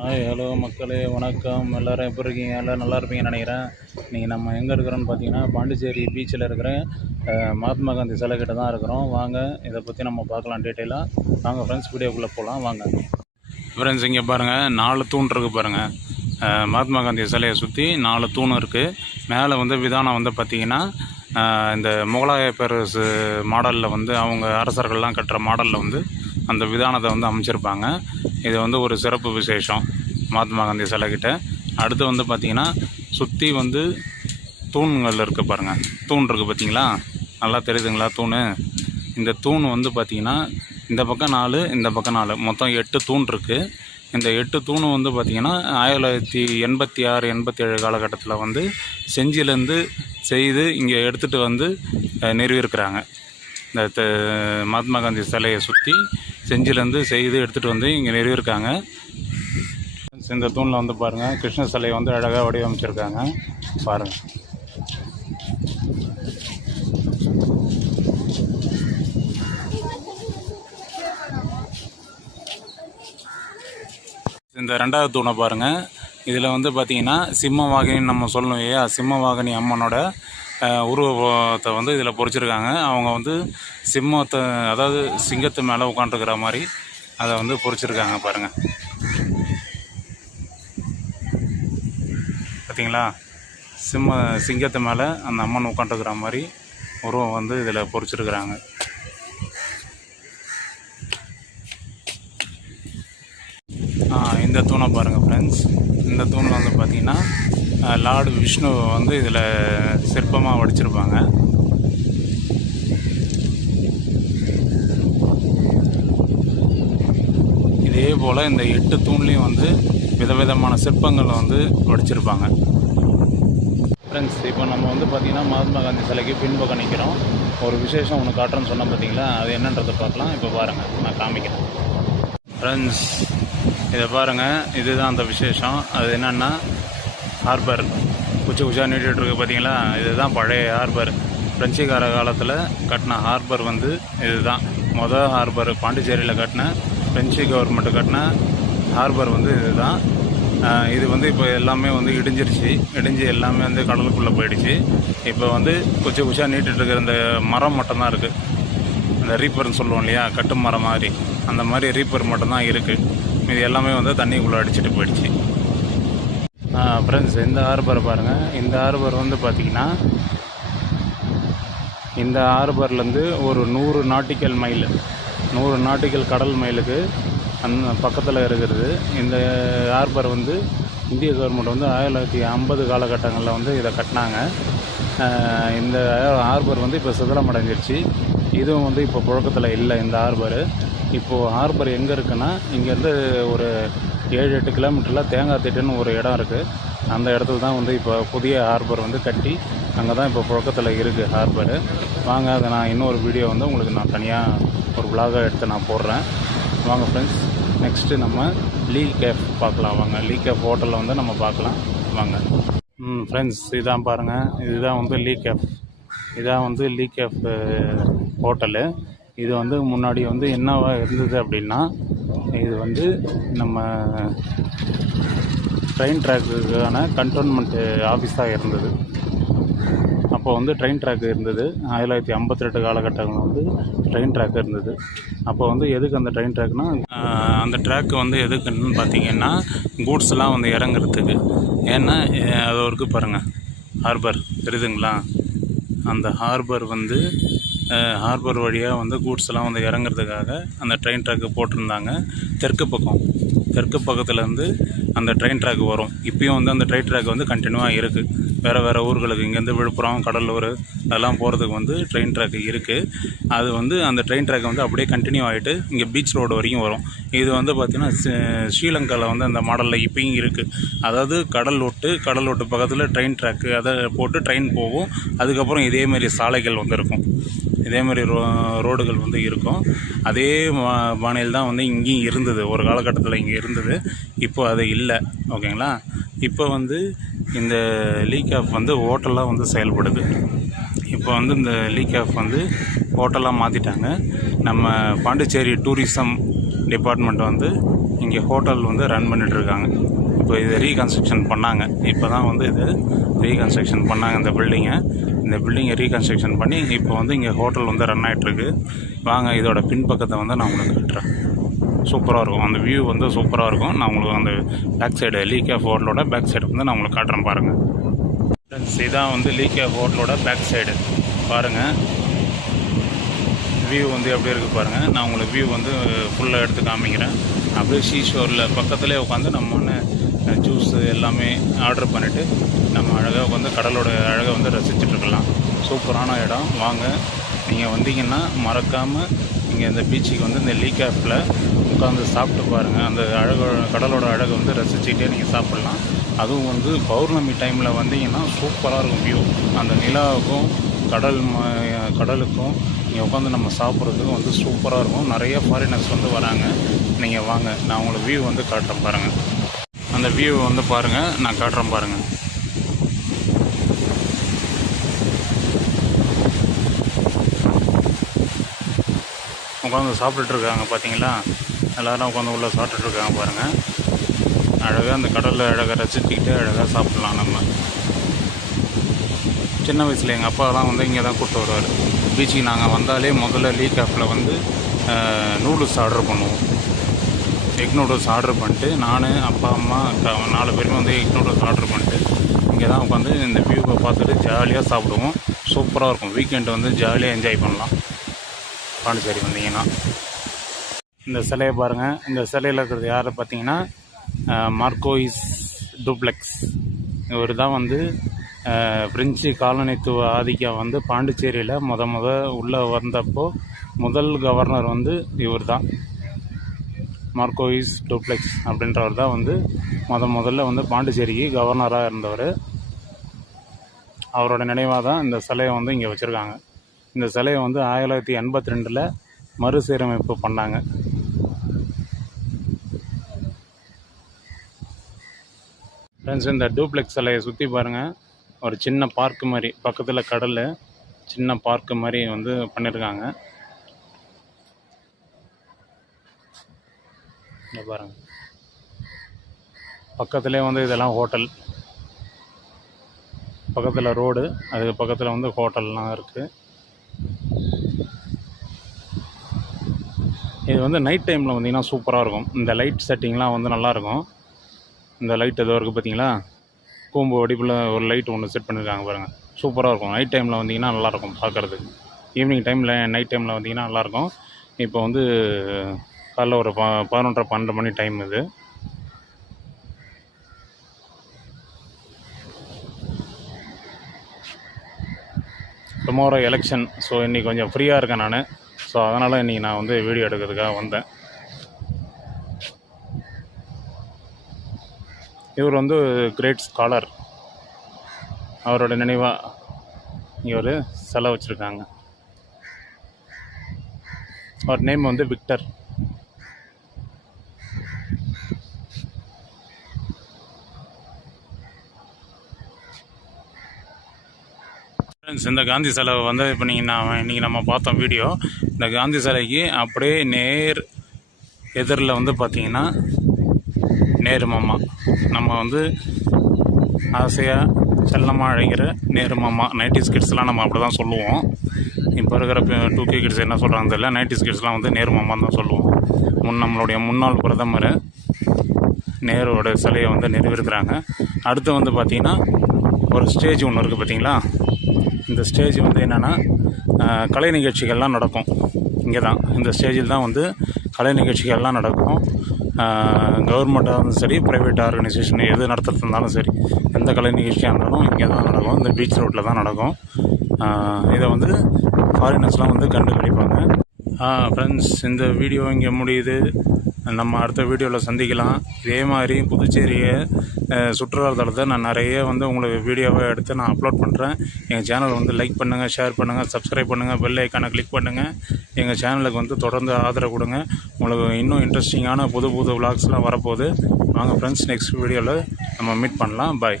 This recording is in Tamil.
ஹாய் ஹலோ மக்களே வணக்கம். எல்லோரும் எப்படி இருக்கீங்க? எல்லோரும் நல்லா இருப்பீங்கன்னு நினைக்கிறேன். இன்றைக்கி நம்ம எங்கே இருக்கிறோன்னு பார்த்தீங்கன்னா பாண்டிச்சேரி பீச்சில் இருக்கிற மகாத்மா காந்தி சிலை கிட்ட தான் இருக்கிறோம். வாங்க இதை பற்றி நம்ம பார்க்கலாம் டீட்டெயிலாக. வாங்க ஃப்ரெண்ட்ஸ், வீடியோக்குள்ளே போகலாம் வாங்க. ஃப்ரெண்ட்ஸ், இங்கே பாருங்கள் 4 தூண் இருக்குது பாருங்கள். மகாத்மா காந்தி சிலையை சுற்றி 4 தூண் இருக்குது. மேலே வந்து விதானம் வந்து பார்த்திங்கன்னா இந்த முகலாய பேரரசு மாடலில் வந்து அவங்க அரசர்கள்லாம் கட்டுற மாடலில் வந்து அந்த விதானத்தை வந்து அமைச்சிருப்பாங்க. இது வந்து ஒரு சிறப்பு விசேஷம் மகாத்மா காந்தி சிலைக்கிட்ட. அடுத்து வந்து பார்த்திங்கன்னா சுற்றி வந்து தூண்கள் இருக்குது பாருங்கள். தூண் இருக்குது பார்த்தீங்களா, நல்லா தெரியுதுங்களா தூண்? இந்த தூண் வந்து பார்த்திங்கன்னா இந்த பக்கம் 4 இந்த பக்கம் 4 மொத்தம் 8 தூண் இருக்குது. இந்த 8 தூணும் வந்து பார்த்திங்கன்னா 1986 87 காலகட்டத்தில் வந்து செஞ்சிலேருந்து செய்து இங்கே எடுத்துகிட்டு வந்து நிறுவியிருக்கிறாங்க. இந்த மகாத்மா காந்தி சிலையை சுற்றி செஞ்சிலேருந்து செய்து எடுத்துகிட்டு வந்து இங்கே நிறுவியிருக்காங்க. இந்த தூணில் வந்து பாருங்கள், கிருஷ்ண சிலையை வந்து அழகாக வடிவமைச்சிருக்காங்க பாருங்கள். இந்த 2வது தூணை பாருங்கள். இதில் வந்து பார்த்திங்கன்னா சிம்மவாகினின்னு நம்ம சொல்லணும் இல்லையா, சிம்மவாகினி அம்மனோட உருவத்தை வந்து இதில் பொறிச்சிருக்காங்க. அவங்க வந்து சிம்மத்தை, அதாவது சிங்கத்து மேலே உட்காந்துருக்கிற மாதிரி அதை வந்து பொறிச்சிருக்காங்க பாருங்கள். பார்த்தீங்களா, சிங்கத்து மேலே அந்த அம்மன் உட்காந்துருக்கிற மாதிரி உருவம் வந்து இதில் பொறிச்சிருக்கிறாங்க. இந்த தூணை பாருங்கள் ஃப்ரெண்ட்ஸ். இந்த தூணில் வந்து பார்த்திங்கன்னா லார்டு விஷ்ணு வந்து இதில் சிற்பமாக வடிச்சிருப்பாங்க. இதே போல் இந்த 8 தூண்லேயும் வந்து விதவிதமான சிற்பங்களை வந்து வடிச்சிருப்பாங்க. ஃப்ரெண்ட்ஸ், இப்போ நம்ம வந்து பார்த்திங்கன்னா மகாத்மா காந்தி சிலைக்கு பின்பக்கம் நிற்கிறோம். ஒரு விசேஷம் ஒன்று காட்டுறேன்னு சொன்னால் பார்த்தீங்களா, அது என்னன்றதை பார்க்கலாம். இப்போ பாருங்கள், நான் காமிக்கிறேன். ஃப்ரெண்ட்ஸ், இதை பாருங்கள், இதுதான் அந்த விசேஷம். அது என்னென்னா ஹார்பர் குச்சி நீட்டிகிட்ருக்கு பார்த்தீங்களா, இதுதான் பழைய ஹார்பர். பிரெஞ்சுக்கார காலத்தில் கட்டின ஹார்பர் வந்து இதுதான். மொதல் ஹார்பர் பாண்டிச்சேரியில் கட்டின, பிரெஞ்சு கவர்மெண்ட்டு கட்டின ஹார்பர் வந்து இதுதான். இது வந்து இப்போ எல்லாமே வந்து இடிஞ்சு எல்லாமே வந்து கடலுக்குள்ளே போயிடுச்சு. இப்போ வந்து குச்சியாக நீட்டிகிட்டு இருக்கிற இந்த மரம் மட்டும்தான் இருக்குது. இந்த ரீப்பர்னு சொல்லுவோம் இல்லையா, கட்டு மரம் மாதிரி, அந்த மாதிரி ரீப்பர் மட்டும்தான் இருக்குது. இது எல்லாமே வந்து தண்ணிக்குள்ளே அடிச்சுட்டு போயிடுச்சு. ஃப்ரெண்ட்ஸ், இந்த ஹார்பர் பாருங்கள். இந்த ஹார்பர் வந்து பார்த்திங்கன்னா இந்த ஹார்பர்லேருந்து ஒரு 100 நாட்டிக்கல் கடல் மைலுக்கு அந்த பக்கத்தில் இருக்கிறது. இந்த ஹார்பர் வந்து இந்திய கவர்மெண்ட் வந்து 1950 காலகட்டங்களில் வந்து இதை கட்டினாங்க. இந்த ஹார்பர் வந்து இப்போ சிதிலமடைஞ்சிருச்சு. இதுவும் வந்து இப்போ புழக்கத்தில் இல்லை இந்த ஹார்பரு. இப்போது ஹார்பர் எங்கே இருக்குன்னா, இங்கேருந்து ஒரு 7-8 கிலோமீட்டரில் தேங்காய்த்திட்டுன்னு ஒரு இடம் இருக்குது. அந்த இடத்துல தான் வந்து இப்போ புதிய ஹார்பர் வந்து கட்டி அங்கே தான் இப்போ புழக்கத்தில் இருக்குது ஹார்பரு. வாங்க, அதை நான் இன்னொரு வீடியோ வந்து உங்களுக்கு நான் தனியாக ஒரு விலாகாக எடுத்து நான் போடுறேன். வாங்க ஃப்ரெண்ட்ஸ், நெக்ஸ்ட்டு நம்ம லீ கேஃப் பார்க்கலாம். வாங்க, லீ கேஃப் ஹோட்டலில் வந்து நம்ம பார்க்கலாம் வாங்க. ஃப்ரெண்ட்ஸ், இதான் பாருங்கள், இதுதான் வந்து லீ கேஃப். இதான் வந்து லீ கேஃப் ஹோட்டலு. இது வந்து முன்னாடி வந்து என்னவா இருந்தது அப்படின்னா, இது வந்து நம்ம ட்ரெயின் ட்ராக்குக்கான கண்டோன்மெண்ட்டு ஆஃபீஸாக இருந்தது. அப்போ வந்து ட்ரெயின் ட்ராக் இருந்தது. 1958 காலகட்டங்களில் வந்து ட்ரெயின் ட்ராக் இருந்தது. அப்போ வந்து எதுக்கு அந்த ட்ரெயின் ட்ராக்னால், அந்த ட்ராக்கு வந்து எதுக்குன்னு பார்த்தீங்கன்னா கூட்ஸ்லாம் வந்து இறங்குறதுக்கு. ஏன்னா அது ஒரு பாருங்கள் ஹார்பர் தெரியுதுங்களா, அந்த ஹார்பர் வந்து ஹார்பர் வழியாக வந்து கூட்ஸ்லாம் வந்து இறங்குறதுக்காக அந்த ட்ரெயின் ட்ராக்கு போட்டிருந்தாங்க. தெற்கு பக்கத்துலேருந்து அந்த ட்ரெயின் ட்ராக் வரும். இப்போயும் வந்து அந்த ட்ரெயின் ட்ராக் வந்து கண்டினியூவாக இருக்குது. வேறு ஊர்களுக்கு இங்கேருந்து விழுப்புரம், கடலூர் அதெல்லாம் போகிறதுக்கு வந்து ட்ரெயின் ட்ராக் இருக்குது. அது வந்து அந்த ட்ரெயின் ட்ராக் வந்து அப்படியே கண்டினியூ ஆகிட்டு இங்கே பீச் ரோடு வரைக்கும் வரும். இது வந்து பார்த்திங்கன்னா ஸ்ரீலங்காவில் வந்து அந்த மாடலில் இப்போயும் இருக்குது. அதாவது கடல் ஓட்டு பக்கத்தில் ட்ரெயின் ட்ராக்கு அதை போட்டு ட்ரெயின் போகும். அதுக்கப்புறம் இதேமாரி சாலைகள் வந்து இருக்கும், இதேமாதிரி ரோடுகள் வந்து இருக்கும். அதே பாணியில் தான் வந்து இங்கேயும் இருந்தது, ஒரு காலகட்டத்தில் இங்கே இருந்தது. இப்போ அது இல்லை, ஓகேங்களா. இப்போ வந்து இந்த லீ கேஃப் வந்து ஹோட்டலாக வந்து செயல்படுது. இப்போ வந்து இந்த லீ கேஃப் வந்து ஹோட்டலாக மாற்றிட்டாங்க. நம்ம பாண்டிச்சேரி டூரிசம் டிபார்ட்மெண்ட் வந்து இங்கே ஹோட்டல் வந்து ரன் பண்ணிகிட்ருக்காங்க. இப்போ இது ரீகன்ஸ்ட்ரக்ஷன் பண்ணாங்க. இப்போ தான் வந்து இது ரீகன்ஸ்ட்ரக்ஷன் பண்ணாங்க இந்த பில்டிங்கை ரீகன்ஸ்ட்ரக்ஷன் பண்ணி இப்போ வந்து இங்கே ஹோட்டல் வந்து ரன் ஆகிட்டுருக்கு. வாங்க இதோட பின்பக்கத்தை வந்து நான் உங்களுக்கு காட்டுறேன். சூப்பராக இருக்கும், அந்த வியூ வந்து சூப்பராக இருக்கும். நான் உங்களுக்கு அந்த பேக் சைடு லீகேஃப் ஹோட்டலோட பேக் சைடு வந்து நான் உங்களுக்கு காட்டுறேன் பாருங்கள். ஃப்ரெண்ட்ஸ், இதான் வந்து லீகேஃப் ஹோட்டலோட பேக் சைடு பாருங்கள். வியூ வந்து எப்படி இருக்குது பாருங்கள். நான் உங்களுக்கு வியூ வந்து ஃபுல்லாக எடுத்து காமிக்கிறேன். அப்படியே ஷீஷோரில் பக்கத்துலேயே உட்காந்து நம்ம ஒன்று ஜூஸு எல்லாமே ஆர்டர் பண்ணிவிட்டு நம்ம அழகாக உட்காந்து கடலோட அழகாக வந்து ரசிச்சுட்ருக்கலாம். சூப்பரான இடம். வாங்க, நீங்கள் வந்தீங்கன்னா மறக்காமல் நீங்கள் இந்த பீச்சுக்கு வந்து இந்த லீகேஃபில் உட்காந்து சாப்பிட்டு பாருங்கள். அந்த கடலோட அழகை வந்து ரசிச்சுக்கிட்டே நீங்கள் சாப்பிட்லாம். அதுவும் வந்து பௌர்ணமி டைமில் வந்தீங்கன்னா சூப்பராக இருக்கும் வியூ. அந்த நிலாவுக்கும் கடலுக்கும் நீங்கள் உட்காந்து நம்ம சாப்பிட்றதுக்கும் வந்து சூப்பராக இருக்கும். நிறைய ஃபாரினர்ஸ் வந்து வராங்க. நீங்கள் வாங்க, நான் உங்களுக்கு வியூ வந்து காட்டுறேன் பாருங்கள். அந்த வியூ வந்து பாருங்கள், நான் காட்டுறேன் பாருங்கள். உட்காந்து சாப்பிட்டுட்ருக்காங்க பார்த்தீங்களா? எல்லோரும் உட்காந்து உள்ளே சாப்பிட்டுட்ருக்காங்க பாருங்கள். அழகாக அந்த கடலில் அழகாக ரசிச்சுக்கிட்டு அழகாக சாப்பிட்லாம். நம்ம சின்ன வயசில் எங்கள் அப்பாலாம் வந்து இங்கே தான் கூப்பிட்டு வருவார். பீச்சுக்கு நாங்கள் வந்தாலே முதல்ல லீகேஃபில் வந்து நூடுல்ஸ் ஆர்டர் பண்ணுவோம். எக் நூடுல்ஸ் ஆர்டர் பண்ணிட்டு நான் அப்பா அம்மா 4 பேருமே வந்து எக் நூடுல்ஸ் ஆர்டர் பண்ணிட்டு இங்கே தான் உட்காந்து இந்த வியூவை பார்த்துட்டு ஜாலியாக சாப்பிடுவோம். சூப்பராக இருக்கும். வீக்கெண்டு வந்து ஜாலியாக என்ஜாய் பண்ணலாம். பாண்டிச்சேரி வந்தீங்கன்னா இந்த சிலையை பாருங்கள். இந்த சிலையில் இருக்கிறது யார் பார்த்தீங்கன்னா மார்க்கோயிஸ் டூப்ளெக்ஸ். இவர் தான் வந்து பிரெஞ்சு காலனித்துவ ஆதிக்கம் வந்து பாண்டிச்சேரியில் உள்ளே வந்தப்போ முதல் கவர்னர் வந்து இவர் தான். மார்க்கோயிஸ் டூப்ளெக்ஸ் அப்படின்றவர் தான் வந்து முதல்ல வந்து பாண்டிச்சேரிக்கு கவர்னராக இருந்தவர். அவரோட நினைவாக தான் இந்த சிலையை வந்து இங்கே வச்சுருக்காங்க. இந்த சிலையை வந்து 1982 மறுசீரமைப்பு பண்ணாங்க. ஃப்ரெண்ட்ஸ், இந்த டூப்ளெக்ஸ் சிலையை சுற்றி பாருங்கள். ஒரு சின்ன பார்க்கு மாதிரி, பக்கத்தில் கடல், சின்ன பார்க்கு மாதிரி வந்து பண்ணியிருக்காங்க. இங்கே பாருங்கள், பக்கத்துலேயே வந்து இதெல்லாம் ஹோட்டல், பக்கத்தில் ரோடு, அதுக்கு பக்கத்தில் வந்து ஹோட்டல்லாம் இருக்குது. இது வந்து நைட் டைமில் வந்தீங்கன்னா சூப்பராக இருக்கும். இந்த லைட் செட்டிங்லாம் வந்து நல்லாயிருக்கும். இந்த லைட் எதோ இருக்குது பார்த்தீங்களா, கூம்பு வடிப்பில் ஒரு லைட் ஒன்று செட் பண்ணியிருக்காங்க பாருங்கள். சூப்பராக இருக்கும். நைட் டைமில் வந்தீங்கன்னா நல்லாயிருக்கும் பார்க்குறதுக்கு. ஈவினிங் டைமில் நைட் டைமில் வந்தீங்கன்னா நல்லாயிருக்கும். இப்போ வந்து காலைல ஒரு 11:30-12 மணி டைம் இது. Tomorrow election. ஸோ இன்றைக்கி கொஞ்சம் ஃப்ரீயாக இருக்கேன் நான். ஸோ அதனால் இன்றைக்கி நான் வந்து வீடியோ எடுக்கிறதுக்காக வந்தேன். இவர் வந்து கிரேட் ஸ்காலர். அவரோட நினைவாக இங்கே ஒரு சிலை வச்சுருக்காங்க. அவர் நேம் வந்து விக்டர். இந்த காந்தி சிலை வந்து இப்போ இன்றைக்கி நம்ம பார்த்தோம் வீடியோ. இந்த காந்தி சிலைக்கு அப்படியே நேர் எதிரில் வந்து பார்த்திங்கன்னா நேரு மாமா, நம்ம வந்து ஆசையாக செல்லமாக அழைக்கிற நேரு மாமா. 90s கிட்ஸ்லாம் நம்ம அப்படி தான் சொல்லுவோம். இப்போ இருக்கிற 2K கிட்ஸ் என்ன சொல்கிறாங்க தெரியல. 90s கிட்ஸ்லாம் வந்து நேரு மாமான்னு தான் சொல்லுவோம். நம்மளுடைய முன்னாள் பிரதமர் நேருவோட சிலையை வந்து நிறுவிருக்கிறாங்க. அடுத்து வந்து பார்த்திங்கன்னா ஒரு ஸ்டேஜ் ஒன்று இருக்குது பார்த்தீங்களா. இந்த ஸ்டேஜ் வந்து என்னென்னா கலை நிகழ்ச்சிகள்லாம் நடக்கும். இங்கே தான் இந்த ஸ்டேஜில் தான் வந்து கலை நிகழ்ச்சிகள்லாம் நடக்கும். கவர்மெண்ட்டாக இருந்தாலும் சரி, ப்ரைவேட் ஆர்கனைசேஷன் எது நடத்துறது இருந்தாலும் சரி, எந்த கலை நிகழ்ச்சியாக இருந்தாலும் இங்கே தான் நடக்கும். இந்த பீச் ரோட்டில் தான் நடக்கும். இதை வந்து ஃபாரினர்ஸ்லாம் வந்து கண்டுபிடிப்பாங்க. ஃப்ரெண்ட்ஸ், இந்த வீடியோ இங்கே முடியுது. நம்ம அடுத்த வீடியோவில் சந்திக்கலாம். இதே மாதிரி புதுச்சேரியை சுற்றுலாத்தலத்தை நான் நிறைய வந்து உங்களுக்கு வீடியோவை எடுத்து நான் அப்லோட் பண்ணுறேன். எங்கள் சேனலை வந்து லைக் பண்ணுங்கள், ஷேர் பண்ணுங்கள், சப்ஸ்கிரைப் பண்ணுங்கள், பெல் ஐக்கானை கிளிக் பண்ணுங்கள். எங்கள் சேனலுக்கு வந்து தொடர்ந்து ஆதரவு கொடுங்க. உங்களுக்கு இன்னும் இன்ட்ரெஸ்டிங்கான புது விலாக்ஸ்லாம் வரப்போகுது. வாங்க ஃப்ரெண்ட்ஸ், நெக்ஸ்ட் வீடியோவில் நம்ம மீட் பண்ணலாம். பாய்.